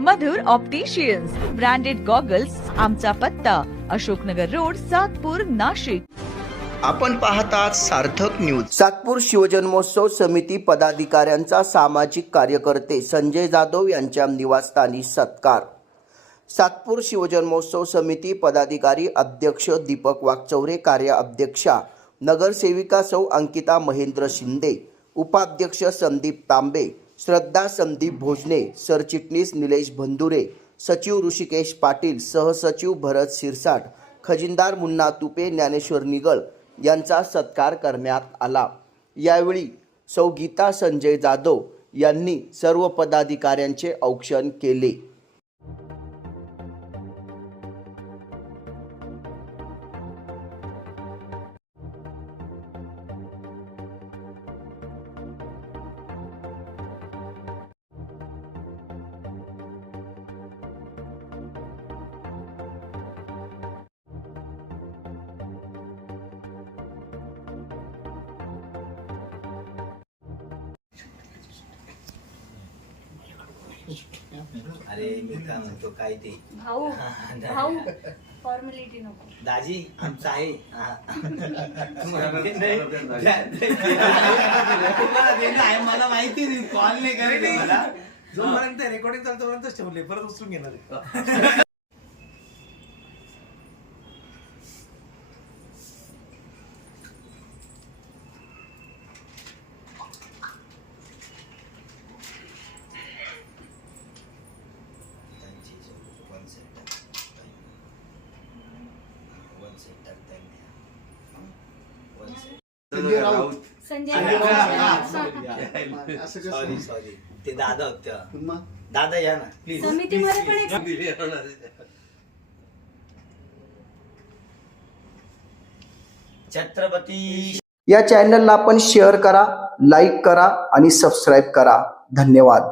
मधुर opticians branded goggles आमचा पत्ता Ashoknagar road Satpur Nashik. आपण पाहतात सार्थक न्यूज सातपूर शिवजन्मोत्सव समिती पदाधिकाऱ्यांचा सामाजिक कार्यकर्ते संजय जाधव यांच्या निवासस्थानी सत्कार. सातपूर शिवजन्मोत्सव समिती पदाधिकारी अध्यक्ष दीपक वाकचौरे कार्य अध्यक्षा नगरसेविका सौ अंकिता महेंद्र शिंदे उपाध्यक्ष संदीप तांबे श्रद्धा संदीप भोजने सरचिटणीस निलेश भंदुरे सचिव ऋषिकेश पाटील सहसचिव भरत शिरसाट खजिनदार मुन्ना तुपे ज्ञानेश्वर निगळ यांचा सत्कार करण्यात आला. यावेळी सौ गीता संजय जाधव यांनी सर्व पदाधिकाऱ्यांचे औक्षण केले. अरे मी काय म्हणतो काय ते? भाऊ भाऊ फॉर्मॅलिटी नको. दाजी आमचं आहे. हा. तुम्हाला देणं आहे मला माहिती नाही. कॉल नाही करायचं मला जोपर्यंत रेकॉर्डिंग चालतं तोपर्यंतच ठेवले परत उचलून घेणार आहे. second. Sanjay Sorry, sorry. ते दादा होत्या. दादा या ना प्लीज समितीमध्ये पण एक छत्रपती या चॅनलला आपण शेअर करा लाईक करा आणि सबस्क्राईब करा. धन्यवाद.